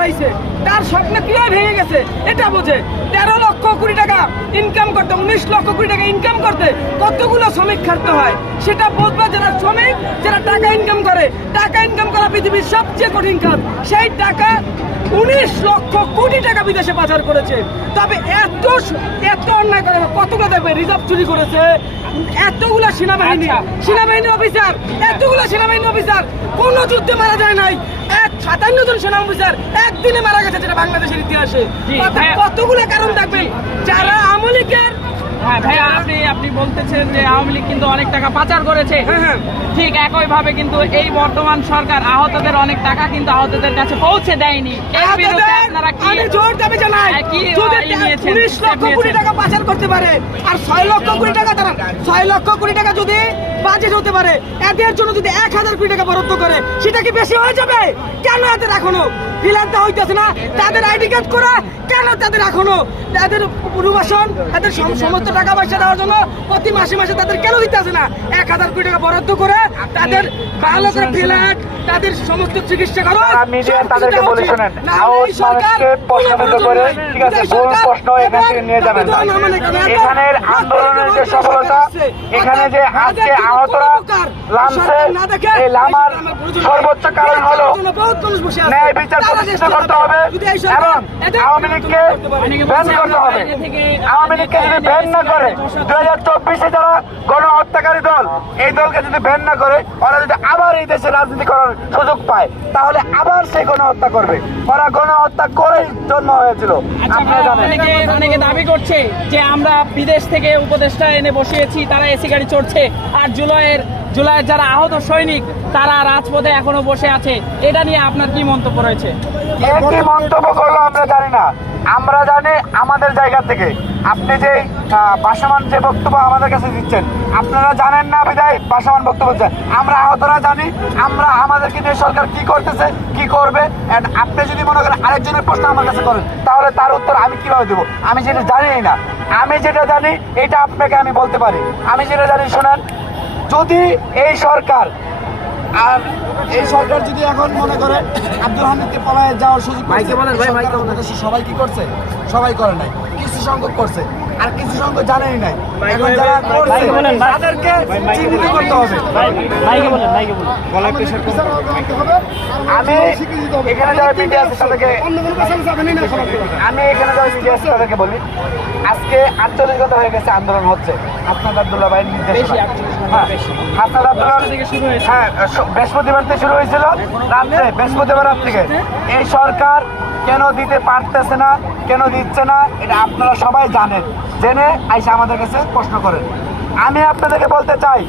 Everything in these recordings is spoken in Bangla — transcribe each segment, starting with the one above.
দাঁড়াইছে, তার স্বপ্ন কিভাবে ভেঙে গেছে এটা বোঝে। 13 লক্ষ কোটি টাকা ইনকাম করতে, 19 লক্ষ কোটি টাকা ইনকাম করতে কতগুলো শ্রমিক খাটতে হয় সেটা বুঝবে যারা শ্রমিক, যারা টাকা ইনকাম করে। টাকা ইনকাম করা পৃথিবীর সবচেয়ে কঠিন কাজ। সেই টাকা 19 লক্ষ কোটি টাকা বিদেশে পাচার করেছে। তবে এত অন্যায় করে কতগুলো দেখবে রিজার্ভ চুরি করেছে, এতগুলো সেনাবাহিনী অফিসার, এতগুলো সেনাবাহিনী অফিসার কোন যুদ্ধে মারা যায় নাই। 57 জন সেনা অফিসার একদিনে মারা গেছে, যেটা বাংলাদেশের ইতিহাসে। কতগুলো কারণ থাকবে যারা আওয়ামী লীগের। হ্যাঁ ভাইয়া, আপনি বলতেছেন যে আওয়ামী লীগ কিন্তু অনেক টাকা পাচার করেছে। ঠিক একই ভাবে কিন্তু এই বর্তমান সরকার আহতদের অনেক টাকা কিন্তু আহতদের কাছে পৌঁছে দেয়নি। এর বিরুদ্ধে আপনারা কি জোর দাবি জানাই? যদি 19 লক্ষ কোটি টাকা পাচার করতে পারে আর 6 লক্ষ কোটি টাকা, তারা 6 লক্ষ কোটি টাকা যদি বাজেট হতে পারে, এদের জন্য যদি 1000 কোটি টাকা বরাদ্দ করে, সেটা কি বেশি হয়ে যাবে? কেন এদের এখনো ফিলারটা হইতেছে না? তাদের আইডি কার্ড করা কেন? তাদের এখনো তাদের পুনর্বাসন, তাদের সমস্ত টাকা পয়সা দেওয়ার জন্য প্রতি মাসে মাসে তাদের কেন দিতেছে না? 1000 কোটি টাকা বরাদ্দ করে তাদের ভালো করে ফ্ল্যাট, তাদের সমস্ত চিকিৎসা করো। তাদেরকে বলে শোনেন, ঠিক আছে, ভুল প্রশ্ন এখান থেকে নিয়ে যাবেন। এখানের আন্দোলনের যে সফলতা, এখানে যে আজকে আহতরা লামছে, এই লামার সর্বোচ্চ কারণ হলো ন্যায় বিচার প্রতিষ্ঠিত করতে হবে এবং আওয়ামী লীগকে ব্যান করতে হবে। আওয়ামী লীগকে যদি ব্যান না করে, 2024-এ যারা গণহত্যাকারী দল, এই দলকে যদি ব্যান না করে, ওরা যদি আবার এই দেশে রাজনীতি করার সুযোগ পায়, তাহলে আবার সেই গণহত্যা করবে। ওরা গণহত্যা করেই জন্ম হয়েছিল। অনেকে দাবি করছে যে আমরা বিদেশ থেকে উপদেষ্টা এনে বসিয়েছি, তারা এসি গাড়ি চড়ছে, আর জুলাইয়ের যারা আহত সৈনিক তারা রাজপথে এখনো বসে আছে। এটা নিয়ে আপনার কি মন্তব্য রয়েছে? কি মন্তব্য করলো আমরা জানি না। আমরা জানি আমাদের জায়গা থেকে আপনি যে ভাসমান যে বক্তব্য আমাদের কাছে দিচ্ছেন, আপনারা জানেন না বিদায় ভাসমান বক্তব্য দিচ্ছেন। আমরা আহতরা জানি আমরা আমাদেরকে নিয়ে সরকার কি করতেছে, কি করবে। আপনি যদি মনে করেন আরেকজনের প্রশ্ন আমার কাছে করেন, তাহলে তার উত্তর আমি কিভাবে দেবো? আমি যেটা জানি না, আমি যেটা জানি এটা আপনাকে আমি বলতে পারি। আমি যেটা জানি শোনেন, যদি এই সরকার যদি এখন মনে করে আব্দুল হামিদকে পলায়ে যাওয়ার সুযোগ, সবাই কি করছে? সবাই করে নাই, কিছু সংখ্যক করছে, আর কিছু সংখ্যক জানেই নাই। এখন যারা করছে তাদেরকে চিহ্নিত করতে হবে। আমি এখানে যারা মিডিয়া আছে তাদেরকে বলি, আজকে আঞ্চলিকতা হয়ে গেছে, আন্দোলন হচ্ছে হাসনাত আব্দুল্লাহ ভাইয়ের নির্দেশনা। হাসনাত আব্দুল্লাহ হ্যাঁ বৃহস্পতিবার থেকে শুরু হয়েছিল, রাত্রে বৃহস্পতিবার রাত থেকে। এই সরকার কেন দিতে পারতেছে না, কেন দিচ্ছে না, এটা আপনারা সবাই জানেন। জেনে আইসা আমাদের কাছে প্রশ্ন করেন। আমি আপনাদেরকে বলতে চাই,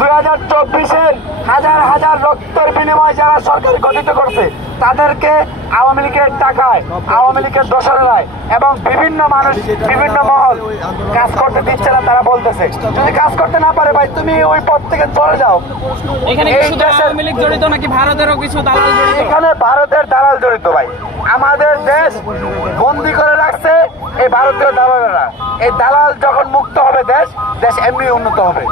2024-এর হাজার হাজার রক্তের বিনিময়ে যারা সরকার গঠিত করছে, তাদেরকে আওয়ামী লীগের টাকায়, আওয়ামী লীগের দোসরেরায় এবং বিভিন্ন মানুষ, বিভিন্ন মহল কাজ করতে দিচ্ছে না। তারা বলতেছে যদি কাজ করতে না পারে, ভাই তুমি ওই পদ থেকে চলে যাও। এখানে আওয়ামী লীগ জড়িত নাকি ভারতেরও কিছু দালাল জড়িত? এখানে ভারতের দালাল জড়িত ভাই। আমাদের দেশ বন্দি করে রাখছে এই ভারতীয় দালালেরা। এই দালাল যখন মুক্ত হবে, দেশ এমনি উন্নত হবে।